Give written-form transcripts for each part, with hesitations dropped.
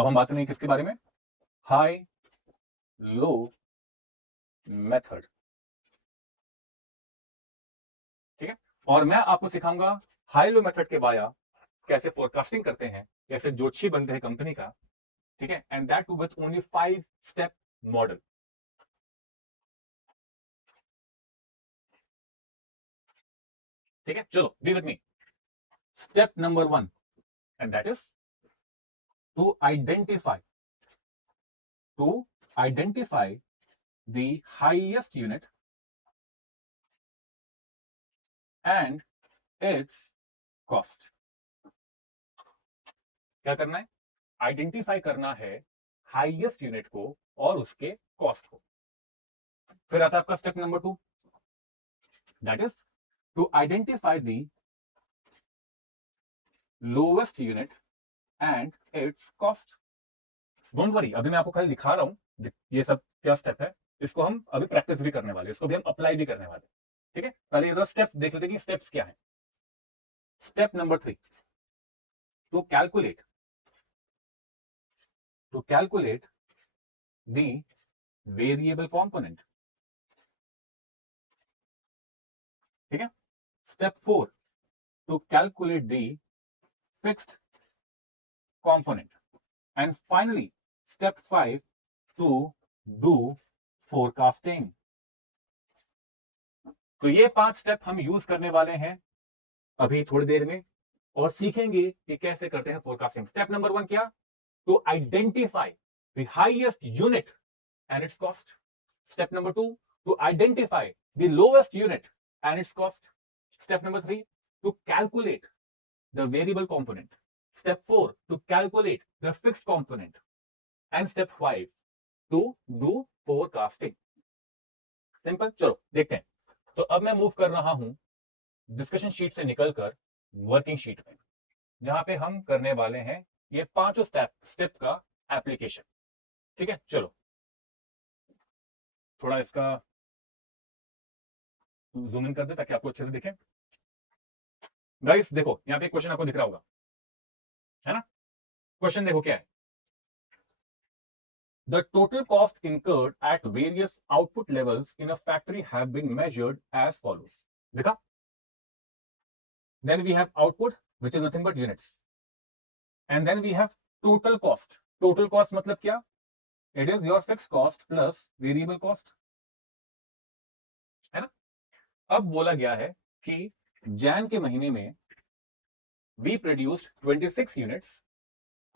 अब हम बात करेंगे किसके बारे में, हाई लो मेथड। ठीक है, और मैं आपको सिखाऊंगा हाई लो मेथड के बारे में, कैसे फोरकास्टिंग करते हैं, कैसे जोशी बनते हैं कंपनी का। ठीक है, and that too with only 5 step model. ठीक है, चलो be with me. Step number 1, and that is to identify the highest unit and its cost। क्या करना है, आइडेंटिफाई करना है हाईएस्ट यूनिट को और उसके कॉस्ट को। फिर आता है आपका step number 2, that is to identify the lowest unit and its cost. Don't worry, अभी मैं आपको खाली दिखा रहा हूं ये सब क्या स्टेप है, इसको हम अभी प्रैक्टिस भी करने वाले, इसको भी हम अप्लाई भी करने वाले। ठीक है, पहले ये स्टेप देख लेते हैं कि स्टेप्स क्या है। Step number 3, to calculate the variable component. ठीक है, step 4, to calculate the fixed component, and finally step 5, to do forecasting. तो ये 5 स्टेप हम यूज करने वाले हैं अभी थोड़ी देर में, और सीखेंगे कि कैसे करते हैं फोरकास्टिंग। स्टेप नंबर 1 क्या, to identify the highest unit and its cost. Step number 2, to identify the lowest unit and its cost. Step number 3, to calculate the variable component. Step 4, to calculate the fixed component. And step 5, to do forecasting. Simple, चलो देखते हैं। तो अब मैं move कर रहा हूं discussion sheet से निकलकर वर्किंग शीट में, जहां पे हम करने वाले हैं ये 5 स्टेप का एप्लीकेशन। ठीक है, चलो थोड़ा इसका जूम इन कर दे ताकि आपको अच्छे से दिखे। गाइस देखो, यहां पे एक क्वेश्चन आपको दिख रहा होगा, है ना। क्वेश्चन देखो क्या है, the total cost incurred at various output levels in a factory have been measured as follows. देखा, then we have output which is nothing but units, and then we have total cost. Total cost मतलब क्या, it is your fix cost plus variable cost, है ना। अब बोला गया है कि जैन के महीने में we produced 26 units,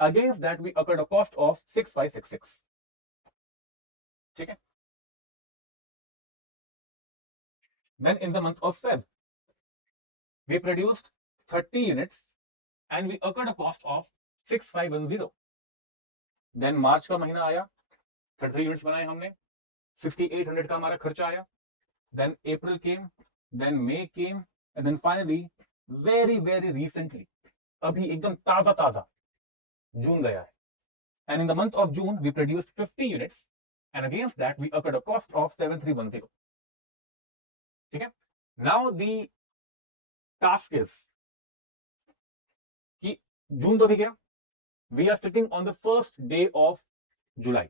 against that we occurred a cost of 6566। ठीक है, then in the month of Feb we produced 30 units and we occurred a cost of 6510। then मार्च का महीना आया, 33 यूनिट्स बनाए हमने, 6800 का हमारा खर्चा आया। then April came, then May came, and then finally very recently, अभी एकदम ताजा ताजा जून गया है, and in the month of June we produced 50 units and against that we occurred a cost of 7310। ठीक है, नाउ दी टास्क इज कि जून तो भी गया, we are sitting on the first day of July,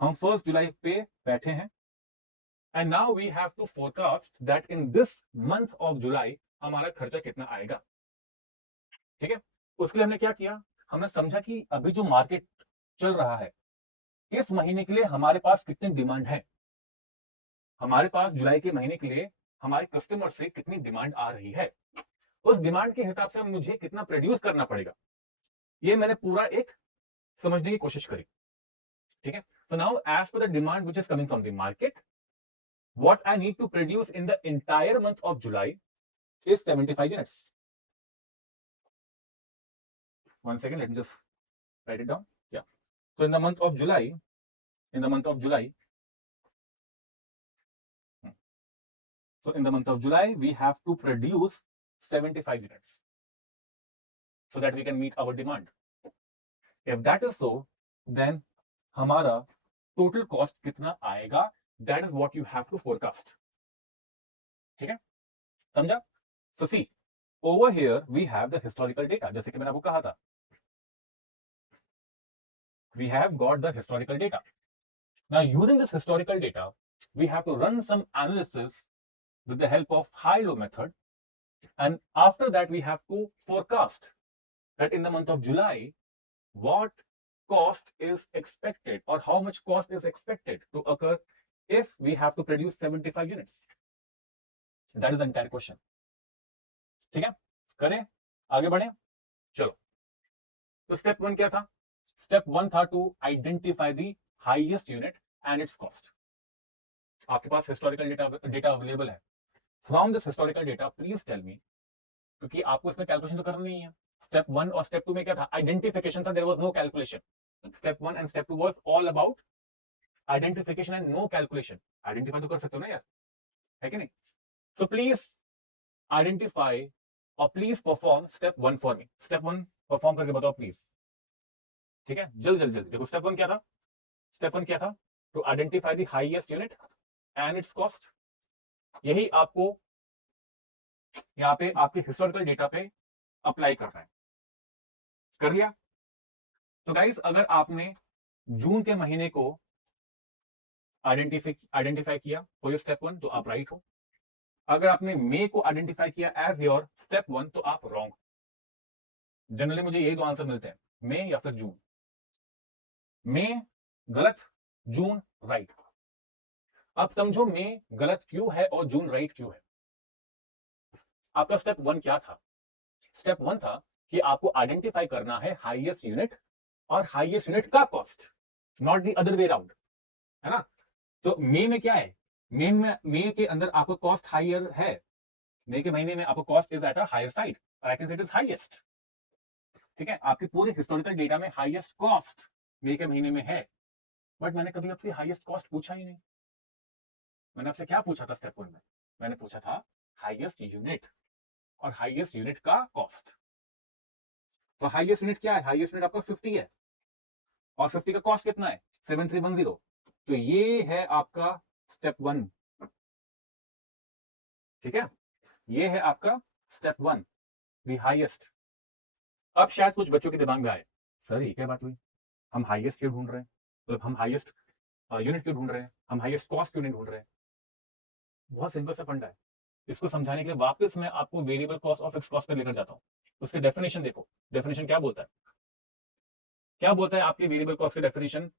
हम 1 जुलाई पे बैठे हैं, and now we have to forecast that in this month of July हमारा खर्चा कितना आएगा। ठीक है, उसके लिए हमने क्या किया, हमने समझा कि अभी जो मार्केट चल रहा है इस महीने के लिए हमारे पास कितनी डिमांड है, हमारे पास जुलाई के महीने के लिए हमारे कस्टमर से कितनी डिमांड आ रही है, उस डिमांड के हिसाब से मुझे कितना प्रोड्यूस करना पड़ेगा, ये मैंने पूरा एक समझने की कोशिश करी। ठीक है, so now as per the demand which is coming from the market, what I need to produce in the entire month of July is 75 units। One second, let me just write it down। Yeah, so in the month of July, in the month of July, so in the month of July we have to produce 75 units so that we can meet our demand। If that is so, then हमारा total cost कितना आएगा, that is what you have to forecast. ठीक है, समझा। So see over here we have the historical data, जैसे कि मैंने आपको कहा था we have got the historical data. Now, using this historical data, we have to run some analysis with the help of high-low method. And after that, we have to forecast that in the month of July, what cost is expected or how much cost is expected to occur if we have to produce 75 units. That is the entire question. ठीक है, करें, आगे बढ़े, चलो. तो step 1 क्या था? Step 1 था to identify the highest unit and its cost. आपके पास हिस्टोरिकल डेटा अवेलेबल है. From this historical data please tell me, क्योंकि आपको इसमें कैलकुलेशन तो करना नहीं है. स्टेप 1 और स्टेप 2 में क्या था? आइडेंटिफिकेशन था, there was no calculation. Step 1 and step 2 was all about identification and no calculation. Identify तो कर सकते हो ना यार, है कि नहीं? So please identify or please perform step 1 for me. Step 1 perform करके बताओ प्लीज. ठीक है, जल्दी. देखो स्टेप 1 क्या था? स्टेप 1 क्या था? To identify the highest unit and its cost. यही आपको यहाँ पे आपके हिस्टोरिकल डेटा पे अप्लाई करना है. कर लिया? तो गाइस, अगर आपने जून के महीने को आइडेंटिफाई किया फॉर योर स्टेप 1 तो आप राइट हो. अगर आपने मई को आइडेंटिफाई किया एज योर स्टेप 1 तो आप रॉन्ग. जनरली मुझे यही दो आंसर मिलते हैं, मई या फिर जून. मई गलत, जून राइट. अब समझो मई गलत क्यों है और जून राइट क्यों है. आपका स्टेप 1 क्या था? स्टेप 1 था कि आपको आइडेंटिफाई करना है हाईएस्ट यूनिट और हाईएस्ट यूनिट का cost, not the other way round, है ना? तो मई में क्या है? मई के अंदर आपको कॉस्ट हायर है. मई के महीने में आपको cost is at a higher side, I can say it is highest. ठीक है, आपके पूरे हिस्टोरिकल डेटा में हाईएस्ट कॉस्ट मई के महीने में है. बट मैंने कभी आपसे हाईएस्ट कॉस्ट पूछा ही नहीं. मैंने आपसे क्या पूछा था स्टेप 1 में? मैंने पूछा था हाईएस्ट यूनिट और हाईएस्ट यूनिट का कॉस्ट. तो हाईएस्ट यूनिट क्या है? हाईएस्ट यूनिट आपका 50 है और 50 का कॉस्ट कितना है? 7310. तो ये है आपका स्टेप 1. ठीक है, ये है आपका स्टेप 1, द हाईएस्ट. अब शायद कुछ बच्चों के दिमाग में आए, सर ये क्या बात हुई, हम हाईएस्ट क्यों ढूंढ रहे हैं, मतलब हम हाईएस्ट यूनिट क्यों ढूंढ रहे हैं, हम हाईएस्ट कॉस्ट क्यों नहीं ढूंढ रहे हैं? बहुत सिंपल सा फंडा है. इसको समझाने के लिए वापस मैं आपको वेरिएबल कॉस्ट और फिक्स कॉस्ट पे लेकर जाता हूं. उसके डेफिनेशन देखो. डेफिनेशन क्या बोलता है? क्या बोलता है आपके वेरिएबल कॉस्ट की definition?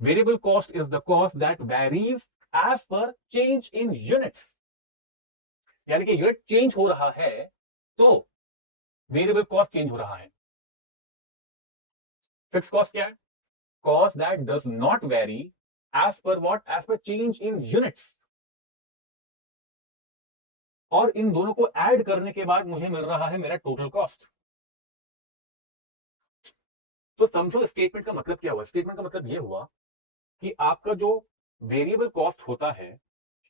Variable cost is the cost that varies as per change in units. यानी कि यूनिट चेंज हो रहा है तो वेरिएबल कॉस्ट चेंज हो रहा है. फिक्स कॉस्ट क्या है? Cost that does not vary as per what? As per change in units. और इन दोनों को ऐड करने के बाद मुझे मिल रहा है मेरा टोटल कॉस्ट. तो समझो स्टेटमेंट का मतलब क्या हुआ. स्टेटमेंट का मतलब यह हुआ कि आपका जो वेरिएबल कॉस्ट होता है,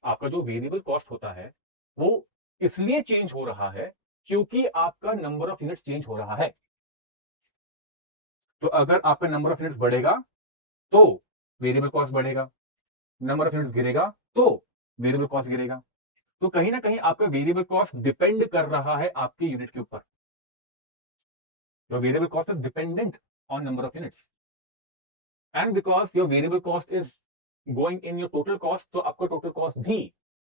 आपका जो वेरिएबल कॉस्ट होता है वो इसलिए चेंज हो रहा है क्योंकि आपका नंबर ऑफ यूनिट्स चेंज हो रहा है. तो अगर आपका नंबर ऑफ यूनिट्स बढ़ेगा तो वेरिएबल कॉस्ट बढ़ेगा, नंबर ऑफ यूनिट्स गिरेगा तो वेरिएबल कॉस्ट गिरेगा. तो कहीं ना कहीं आपका वेरिएबल कॉस्ट डिपेंड कर रहा है आपके यूनिट के ऊपर. Your variable cost is dependent on number of units and because your variable cost is going in your total cost, तो आपका टोटल कॉस्ट भी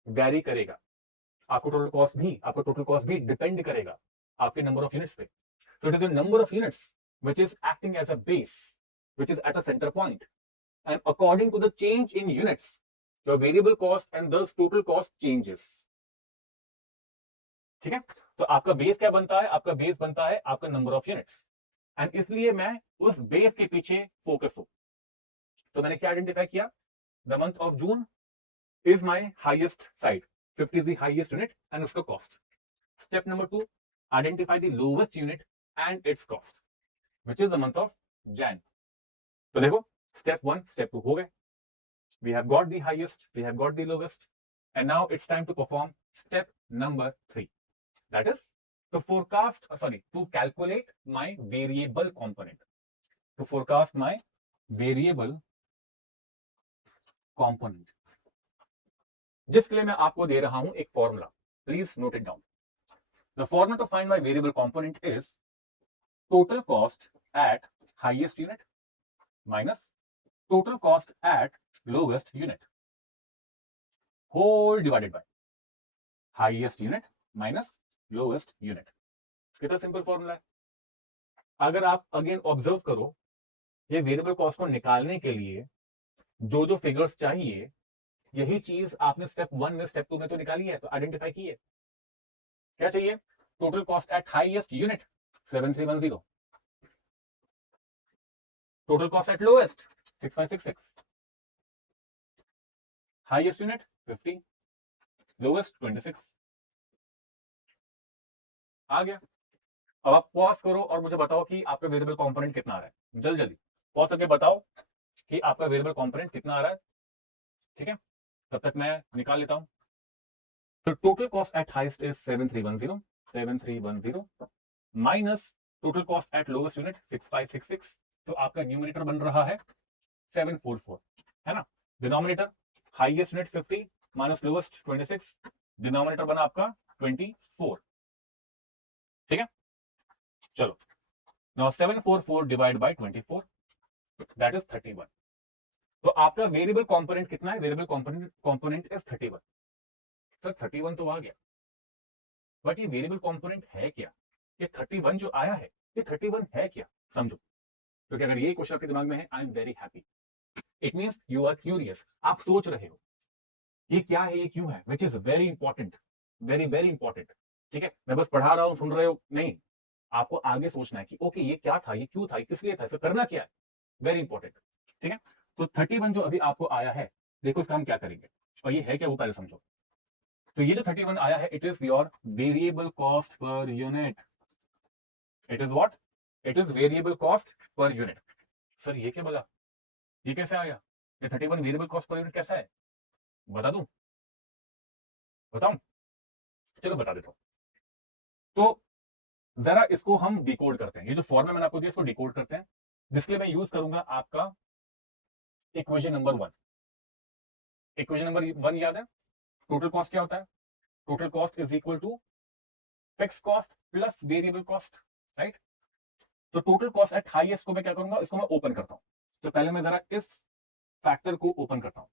वैरी करेगा. आपको टोटल कॉस्ट भी डिपेंड करेगा आपके नंबर ऑफ यूनिट्स पे. So it is the number of units which is acting as a base, which is at a center point. And according to the change in units, your variable cost and thus total cost changes. ठीक है, तो आपका base क्या बनता है? आपका base बनता है आपका नंबर ऑफ यूनिट्स. एंड इसलिए मैं उस बेस के पीछे फोकस हूं. तो मैंने क्या आइडेंटिफाई किया? The month of June is my highest side, 50 is the highest unit and उसका कॉस्ट. Step number 2, identify the lowest unit and its cost, which is the month of Jan. तो देखो step 1, step 2 हो गए. We have got the highest, we have got the lowest, and now it's time to perform step number 3. That is to to calculate my variable component. To forecast my variable component. जिसके लिए मैं आपको दे रहा हूं एक formula. Please note it down. The formula to find my variable component is total cost at highest unit minus total cost at lowest unit whole divided by highest unit minus lowest unit. कितना simple formula है। अगर आप again observe करो, ये variable cost को निकालने के लिए जो जो फिगर्स चाहिए, यही चीज आपने स्टेप 1 में स्टेप 2 में तो निकाली है, तो आइडेंटिफाई की है। क्या चाहिए? Total cost at highest unit 7310, total cost eight lowest 6566, highest unit 50, lowest 26। आ गया। अब आप पॉज करो और मुझे बताओ कि आपका वेरिएबल कंपोनेंट कितना आ रहा है। जल्दी जल्दी पॉज करके बताओ कि आपका वेरिएबल कंपोनेंट कितना आ रहा है। ठीक है, तब तक मैं निकाल लेता हूं। तो total cost at highest is 7310 minus total cost eight lowest unit 6566। तो आपका न्यूमरेटर बन रहा है 744, है ना। Denominator highest unit 50 minus lowest 26, denominator बना आपका 24। ठीक है, चलो now 744 divide by 24 that is 31। तो आपका वेरिएबल कंपोनेंट कितना है? Variable component is 31। सर 31 तो आ गया, बट ये वेरिएबल कंपोनेंट है क्या? ये 31 जो आया है, ये 31 है क्या? समझो, क्योंकि अगर ये क्वेश्चन आपके दिमाग में है, I am very happy. It means you are curious, आप सोच रहे हो ये क्या है, ये क्यों है, which is very important, very very important. ठीक है, मैं बस पढ़ा रहा हूं, सुन रहे हो नहीं, आपको आगे सोचना है कि ओके ये क्या था, ये क्यों था, ये किस लिए था, इसे करना क्या है, वेरी इंपॉर्टेंट। ठीक है, तो 31 जो अभी आपको आया है, देखो इसका हम क्या करेंगे और ये है क्या वो पहले समझो। तो ये जो 31 आया है, it is your variable cost per unit. It is what? It is variable cost per unit. Sir ये क्या बोला, ये कैसे आया? ये 31 वेरिएबल कॉस्ट पर यूनिट कैसा है? बता दूं? बताऊं? चलो बता देता हूं। तो जरा इसको हम डिकोड करते हैं। ये जो फॉर्मूला मैंने आपको दिया इसको डिकोड करते हैं, जिसके लिए मैं यूज करूंगा आपका इक्वेशन नंबर 1। इक्वेशन नंबर 1 याद है? टोटल कॉस्ट क्या होता है? Total cost is equal to fix cost plus variable cost, right. तो टोटल कॉस्ट एट हाईएस्ट को मैं क्या करूंगा, इसको मैं ओपन करता हूं। तो पहले मैं जरा इस फैक्टर को ओपन करता हूं।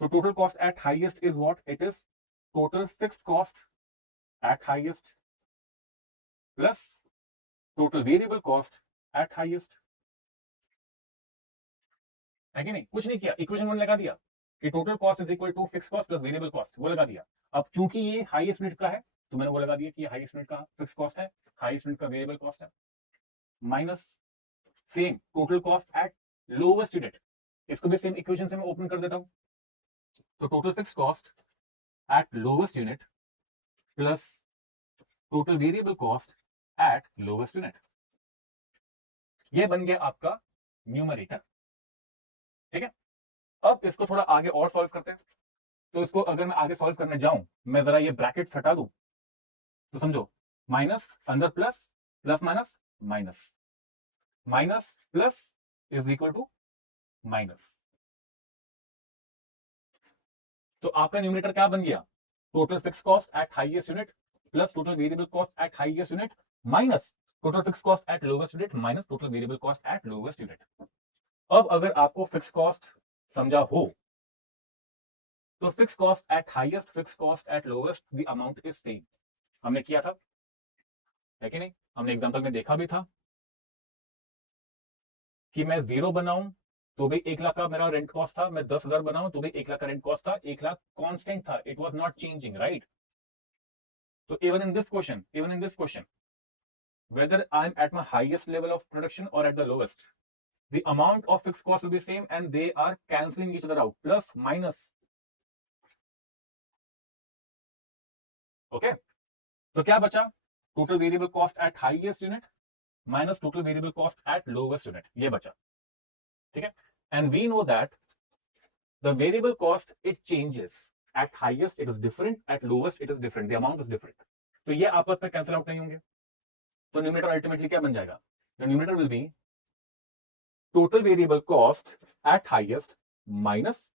तो total cost at highest is what? It is total fixed cost at highest plus total variable cost at highest. है कि नहीं? कुछ नहीं किया, इक्वेशन 1 लगा दिया कि total cost is equal to fix cost plus variable cost, वो लगा दिया। अब चूंकि ये हाईएस्ट यूनिट का है, तो मैंने वो लगा दिया कि हाईएस्ट यूनिट का फिक्स कॉस्ट है, हाईएस्ट यूनिट का वेरिएबल कॉस्ट है, minus same total cost at lowest unit. इसको भी सेम इक्वेशन से मैं ओपन कर देता हूं। तो total fix cost at lowest unit plus total variable cost at lowest unit, ये बन गया आपका न्यूमरेटर। ठीक है, अब इसको थोड़ा आगे और सॉल्व करते हैं। तो इसको अगर मैं आगे सॉल्व करने जाऊं, मैं जरा ये ब्रैकेट हटा दूं, तो समझो माइनस अंदर plus, plus minus minus, minus plus is equal to minus. तो आपका न्यूमरेटर क्या बन गया? Total fix cost at highest unit plus total variable cost at highest unit minus total fix cost at lowest unit minus total variable cost at lowest unit. अब अगर आपको fix cost समझा हो, तो fix cost at highest, fix cost at lowest, the amount is same. हमने किया था, है कि नहीं? हमने एग्जांपल में देखा भी था कि मैं 0 बनाऊं तो भी 1 लाख का मेरा रेंट कॉस्ट था, मैं 10,000 बनाऊं तो भी 1 लाख का रेंट कॉस्ट था, 1 लाख कांस्टेंट था, it was not changing, right. तो even in this question whether I'm at my highest level of production or at the lowest, the amount of fixed cost will be same and they are cancelling each other out, plus minus. Okay, तो क्या बचा? Total variable cost at highest unit minus total variable cost at lowest unit, ये बचा। ठीक है, and we know that the variable cost it changes, at highest it is different, at lowest it is different, the amount is different. तो ये आपस में cancel out नहीं होंगे। तो न्यूमरेटर अल्टीमेटली क्या बन जाएगा? The numerator will be total variable cost at highest minus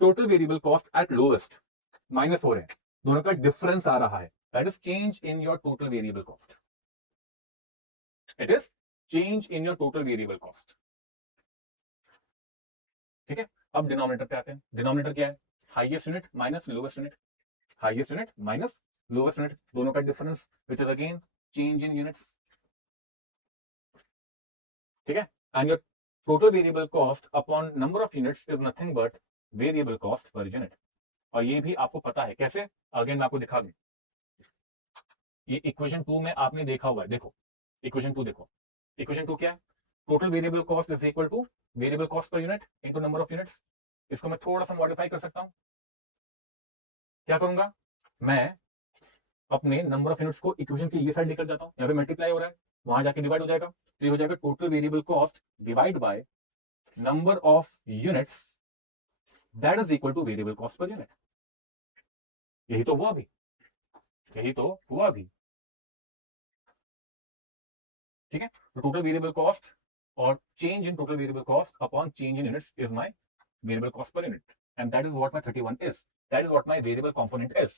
total variable cost at lowest, minus हो रहे हैं, दोनों का डिफरेंस आ रहा है, that is change in your total variable cost. It is change in your total variable cost. ठीक है, अब डिनोमिनेटर पे आते हैं। डिनोमिनेटर क्या है? Highest unit minus lowest unit, highest unit minus lowest unit, दोनों का difference which is again change in units. ठीक है, and your total variable cost upon number of units is nothing but variable cost per unit. और ये भी आपको पता है कैसे, अगेन मैं आपको दिखा दूं। ये इक्वेशन 2 में आपने देखा हुआ है, देखो इक्वेशन 2 देखो। इक्वेशन 2 क्या है? Total variable cost is equal two variable cost per unit into number of units. इसको मैं थोड़ा सा मॉडिफाई कर सकता हूं। क्या करूंगा मैं? अपने नंबर ऑफ यूनिट्स को इक्वेशन की ये साइड लेकर जाता हूं, यहाँ पे मल्टीप्लाई हो रहा है, वहां जाके डिवाइड हो जाएगा, तो ये हो जाएगा total variable cost divide by number of units that is equal two variable cost per unit. यही तो हुआ अभी, यही तो हुआ अभी। ठीक है, तो टोटल वेरिएबल कॉस्ट और change in total variable cost upon change in units is my variable cost per unit, and that is what my 31 is, that is what my variable component is.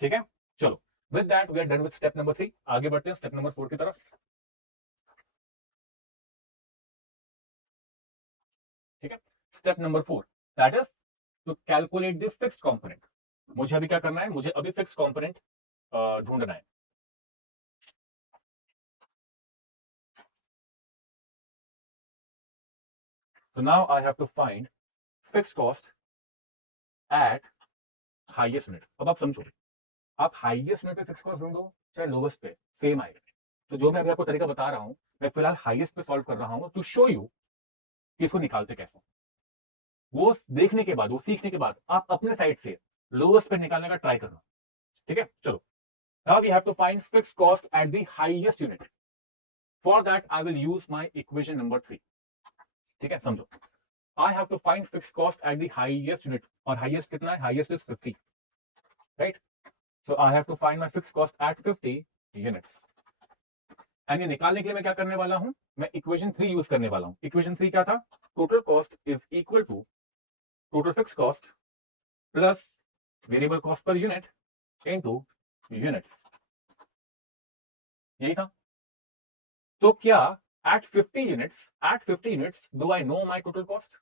ठीक है, चलो with that we are done with step number 3। आगे बढ़ते हैं step number 4 की तरफ। ठीक है, step number 4 that is to calculate the fixed component. मुझे अभी क्या करना है? मुझे अभी फिक्स्ड कंपोनेंट ढूंढना है। So now I have to find fixed cost at highest unit। अब आप समझो, आप हाईएस्ट यूनिट पे फिक्स कॉस्ट ढूंढो चाहे लोवेस्ट पे, सेम आएगा। तो जो मैं अभी आपको तरीका बता रहा हूं, मैं फिलहाल हाईएस्ट पे सॉल्व कर रहा हूं टू शो यू कि इसको निकालते कैसे। वो देखने के बाद, वो सीखने के बाद आप अपने साइड से लोवेस्ट पे निकालने का ट्राई करना। ठीक है, चलो now we have to find fixed cost at the highest unit. For that I will use my equation number 3। ठीक है, समझो, I have to find fixed cost at the highest unit, और हाईएस्ट कितना है? Highest is 50, right? So I have to find my fixed cost at 50 units. And ये निकालने के लिए मैं क्या करने वाला हूं? मैं इक्वेशन 3 यूज करने वाला हूं। इक्वेशन 3 क्या था? Total cost is equal to total fix cost plus variable cost per unit into units. यही था। तो क्या at 50 units, at 50 units, do I know my total cost?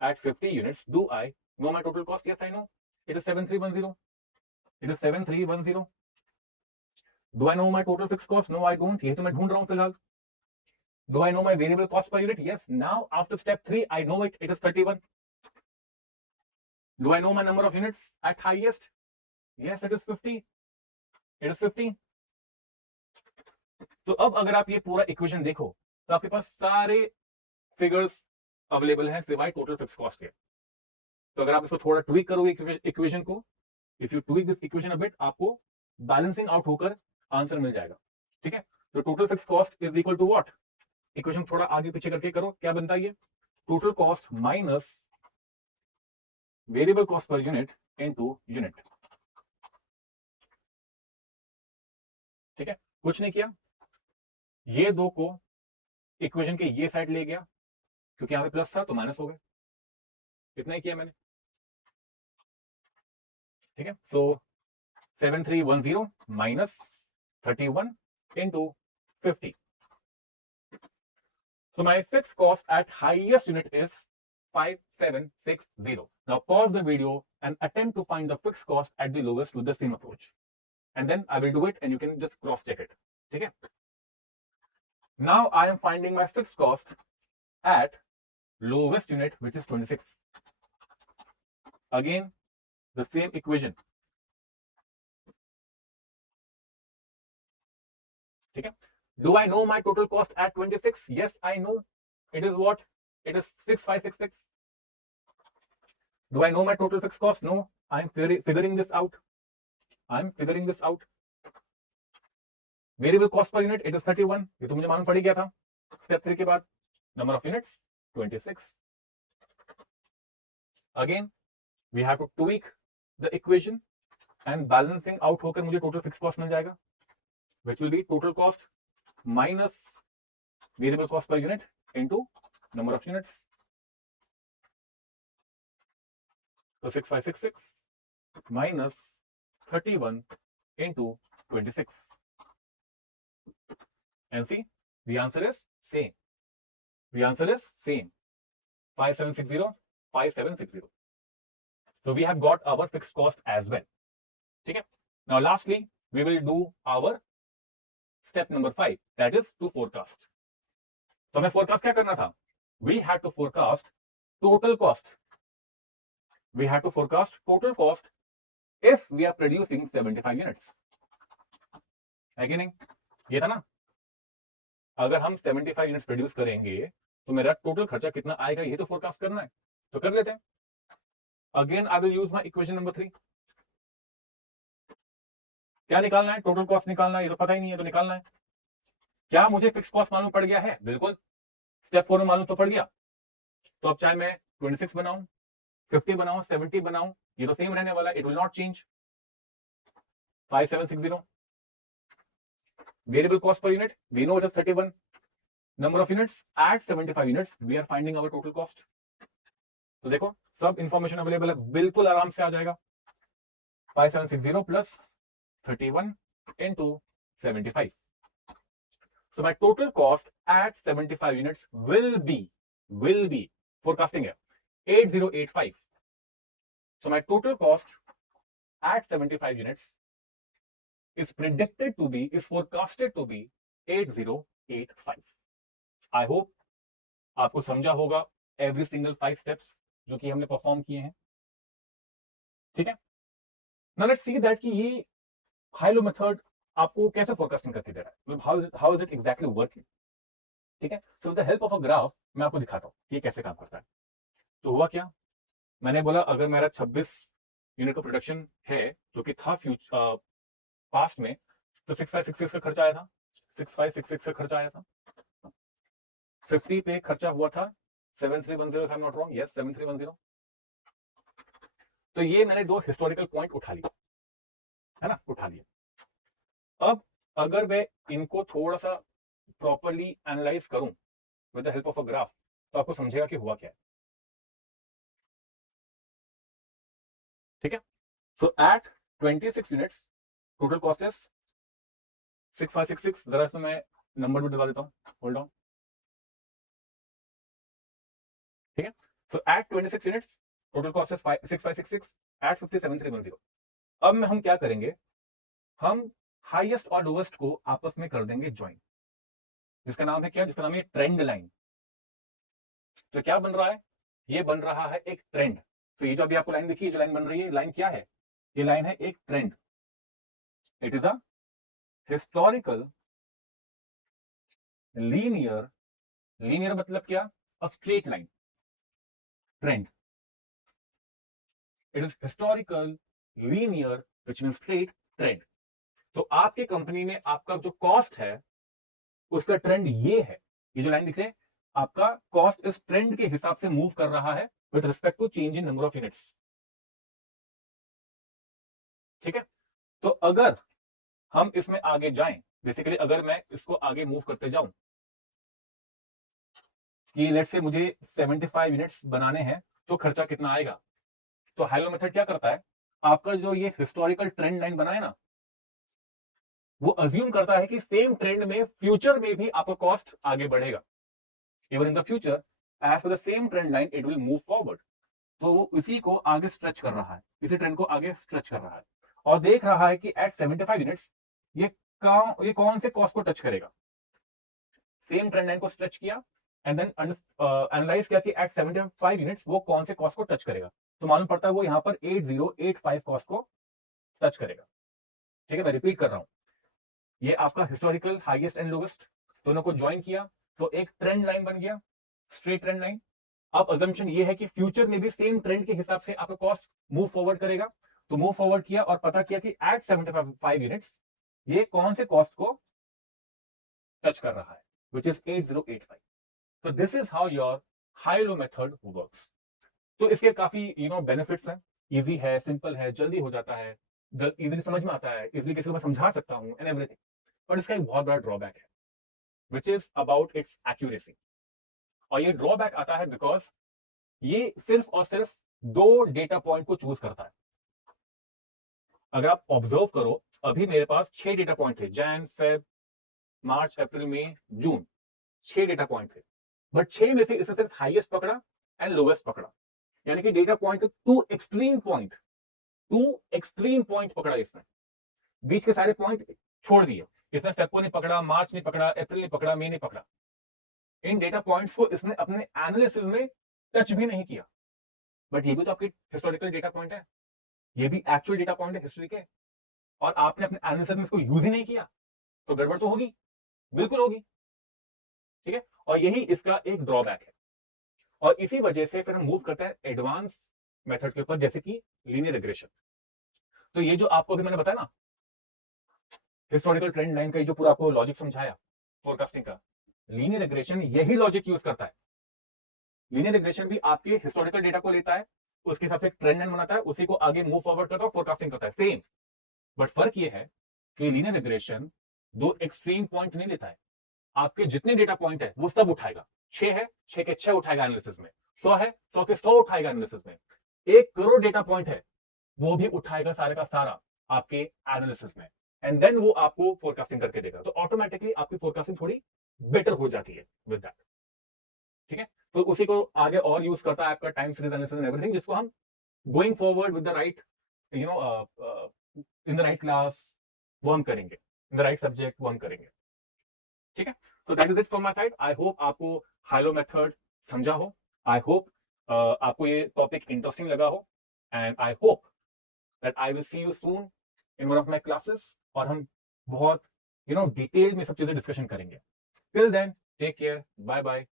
At 50 units, do I know my total cost? Yes, I know. It is 7310. It is 7310. Do I know my total fixed cost? No, I don't. ये तो मैं ढूंढ रहा हूं फिलहाल। Do I know my variable cost per unit? Yes. Now after step 3, I know it. It is 31. Do I know my number of units at highest? Yes, it is 50. It is 50. तो अब अगर आप ये पूरा equation देखो तो आपके पास सारे फिगर्स अवेलेबल हैं सिवाय टोटल फिक्स कॉस्ट के। तो अगर आप इसको थोड़ा ट्वीक करोगे इक्वेशन को, if you tweak this equation a bit, आपको बैलेंसिंग आउट होकर आंसर मिल जाएगा। ठीक है, तो total fix cost is equal to what? Equation थोड़ा आगे पीछे करके करो, क्या बनता है ये? Total cost minus variable cost per unit into unit. ठीक है, कुछ नहीं किया, ये दो को इक्वेशन के ये साइड ले गया, क्योंकि यहां पे प्लस था तो माइनस हो गए। इतना ही किया मैंने। ठीक है, सो 7310 minus 31 into 50। So my fixed cost at highest unit is 5760. Now pause the video and attempt to find the fixed cost at the lowest with the same approach. And then I will do it and you can just cross check it. Okay? Now I am finding my fixed cost at lowest unit, which is 26. Again, the same equation. Okay? Do I know my total cost at 26? Yes, I know. It is what? It is 6566. Do I know my total fixed cost? No. I'm figuring this out. I'm figuring this out. Variable cost per unit it is 31, ये तो मुझे मालूम पड़ गया था step 3 के बाद। Number of units 26। Again we have to tweak the equation and balancing out होकर मुझे टोटल फिक्स कॉस्ट मिल जाएगा, which will be total cost minus variable cost per unit into number of units. तो 6566 minus 31 into 26. And see, the answer is same. The answer is same. 5760, 5760. So we have got our fixed cost as well. ठीक है. Now lastly we will do our step number 5, that is to forecast. तो हमें forecast क्या करना था? We had to forecast total cost. We had to forecast total cost if we are producing 75 units. है कि नहीं? ये था ना, अगर हम 75 यूनिट्स प्रोड्यूस करेंगे तो मेरा टोटल खर्चा कितना आएगा ये तो फोरकास्ट करना है. तो कर लेते हैं. Again I will use my equation number 3. क्या निकालना है? टोटल कॉस्ट निकालना है. ये तो पता ही नहीं है तो निकालना है. क्या मुझे फिक्स कॉस्ट मालूम पड़ गया है? बिल्कुल. स्टेप 4 में मालूम तो पड़ गया. तो अब चाहे मैं 26 बनाऊं, 50 बनाऊं, 70 बनाऊं, ये तो सेम रहने वाला है. It will not change. 5760. Variable cost per unit, we know it is 31. Number of units, at 75 units, we are finding our total cost. तो देखो सब इंफॉर्मेशन अवेलेबल है, बिल्कुल आराम से आ जाएगा. 5760 plus 31 into 75. So my total cost at 75 units will be forecasting here 8085. So my total cost at 75 units is predicted to be, is forecasted to be 8085. I hope आपको समझा होगा every single 5 steps जो कि हमने perform किए हैं. ठीक है. Now let's see that कि ये हाई-लो मेथड आपको कैसे फोरकास्टिंग करके दे रहा है. How is it exactly working? ठीक है. So with the help of a graph मैं आपको दिखाता हूँ ये कैसे काम करता है. तो हुआ क्या, मैंने बोला अगर मेरा 26 यूनिट का प्रोडक्शन है जो कि था पास्ट में, तो 6566 का खर्चा आया था. 6566 का खर्चा आया था. 50 पे खर्चा हुआ था 7310, if I'm not wrong. Yes, 7310. तो ये मैंने दो हिस्टोरिकल पॉइंट उठा लिया है ना, उठा लिया. अब अगर मैं इनको थोड़ा सा प्रॉपरली एनालाइज करूं with the help of a graph तो आपको समझेगा कि हुआ क्या है. ठीक है. So at 26 units total cost is 6566. जरा इसमें मैं नंबर भी डलवा देता हूं. Hold on. ठीक है. So at 26 units total cost is 6566 at 57310. अब में हम क्या करेंगे, हम हाईएस्ट और लोवेस्ट को आपस में कर देंगे ज्वाइन, जिसका नाम है क्या, जिसका नाम है ट्रेंड लाइन. तो क्या बन रहा है, ये बन रहा है एक ट्रेंड. तो ये जो अभी आपको लाइन दिखी, जो लाइन बन रही है, लाइन क्या है, ये लाइन है एक trend. It is a historical linear, linear मतलब क्या, a straight line. Trend, it is historical linear which mean straight trend. तो आपके कंपनी में आपका जो कॉस्ट है उसका ट्रेंड ये है. ये जो लाइन दिख रही है, आपका कॉस्ट इस ट्रेंड के हिसाब से मूव कर रहा है with respect to change in number of units. ठीक है. तो अगर हम इसमें आगे जाएं, बेसिकली अगर मैं इसको आगे मूव करते जाऊं कि लेट्स से मुझे 75 यूनिट्स बनाने हैं तो खर्चा कितना आएगा, तो हाई-लो मेथड क्या करता है, आपका जो ये हिस्टोरिकल ट्रेंड लाइन बना है ना, वो अज्यूम करता है कि सेम ट्रेंड में फ्यूचर में भी आपका कॉस्ट आगे बढ़ेगा. Even in the future as per the same trend line it will move forward. तो वो इसी को आगे स्ट्रेच कर रहा है, इसी ट्रेंड को आगे स्ट्रेच कर रहा है और देख रहा है कि एट 75 यूनिट्स ये कौन से कॉस्ट को टच करेगा. सेम ट्रेंड लाइन को स्ट्रेच किया एंड देन एनालाइज किया कि एट 75 यूनिट्स वो कौन से कॉस्ट को टच करेगा. तो मालूम पड़ता है वो यहां पर 8085 कॉस्ट को टच करेगा. ठीक है. मैं रिपीट कर रहा हूं, ये आपका हिस्टोरिकल हाईएस्ट एंड लोवेस्ट दोनों को ज्वाइन किया तो एक ट्रेंड लाइन बन गया, स्ट्रेट ट्रेंड लाइन. अब अजम्पशन ये है कि फ्यूचर में भी सेम ट्रेंड के हिसाब से आपका कॉस्ट मूव फॉरवर्ड करेगा. तो मूव फॉरवर्ड किया और पता किया कि एट 75 यूनिट्स ये कौन से कॉस्ट को टच कर रहा है, which is 8085. So this is how your high-low method works. तो इसके काफी बेनिफिट्स हैं. इजी है, सिंपल है, जल्दी हो जाता है, इजीली समझ में आता है, इजीली किसी को मैं समझा सकता हूं एंड एवरीथिंग. बट इसका एक बहुत बड़ा ड्रॉबैक है which is about it's accuracy. और ये ड्रॉबैक आता है बिकॉज ये सिर्फ और सिर्फ 2 डेटा पॉइंट को चूज करता है. अगर आप ऑब्जर्व करो, अभी मेरे पास 6 डेटा पॉइंट थे, जैन, फेब, मार्च, अप्रैल, मई, जून, 6 डेटा पॉइंट थे. बट 6 में से इसे सिर्फ हाईएस्ट पकड़ा एंड लोवेस्ट पकड़ा, यानी कि data point two extreme point पकड़ा इसने, बीच के सारे पॉइंट छोड़ दिए। इसने फेब को नहीं पकड़ा, मार्च नहीं पकड़ा, अप्रैल नहीं पकड़ा, मई नहीं पकड़ा। इन डेटा पॉइंट्स को इसने अपने एनालिसिस में टच भी नहीं किया। बट ये भी तो आपकी हिस्टोरिकल डेटा पॉइंट है, ये भी एक्चुअल डेटा पॉइंट है हिस्ट्री के, और आपने अपने एनालिसिस में इसको यूज ही नहीं किया, तो गड़बड़ तो होगी, बिल्कुल होगी। ठीक है, और यही इसका एक ड्रॉबैक है। और इसी वजह से फिर हम मूव करते हैं एडवांस मेथड के ऊपर, जैसे कि लीनियर रिग्रेशन। तो ये जो आपको अभी मैंने बताया ना, हिस्टोरिकल ट्रेंड लाइन का जो पूरा आपको लॉजिक समझाया फोरकास्टिंग का, लीनियर रिग्रेशन यही लॉजिक यूज करता है। लीनियर रिग्रेशन भी आपके हिस्टोरिकल डेटा को लेता है, उसके हिसाब से ट्रेंड लाइन बनाता है, उसी को आगे मूव फॉरवर्ड करता है, फोरकास्टिंग करता है, सेम। बट फर्क ये है कि लीनियर रिग्रेशन दो एक्सट्रीम पॉइंट नहीं लेता है, आपके जितने डेटा पॉइंट है वो सब उठाएगा। 6 है, 6 के 6 उठाएगा एनालिसिस में, 100 है, 100 के 100 उठाएगा एनालिसिस में, 1 करोड़ डेटा पॉइंट है वो भी उठाएगा सारे का सारा आपके एनालिसिस में, एंड देन वो आपको फोरकास्टिंग करके देगा। तो ऑटोमेटिकली आपकी फोरकास्टिंग थोड़ी बेटर हो जाती है विद दैट। ठीक है, तो उसी को आगे और यूज करता है आपका time series analysis and everything, जिसको हम going forward with the right in the right class वो हम करेंगे, इन द राइट सब्जेक्ट वो हम करेंगे। ठीक है, तो that is it from my side. I hope आपको हाइलो मेथड समझा हो, आई होप आपको ये टॉपिक इंटरेस्टिंग लगा हो, and I hope that I will see you soon in one of my classes, और हम बहुत डिटेल में सब चीजें डिस्कशन करेंगे। Till then take care, bye bye.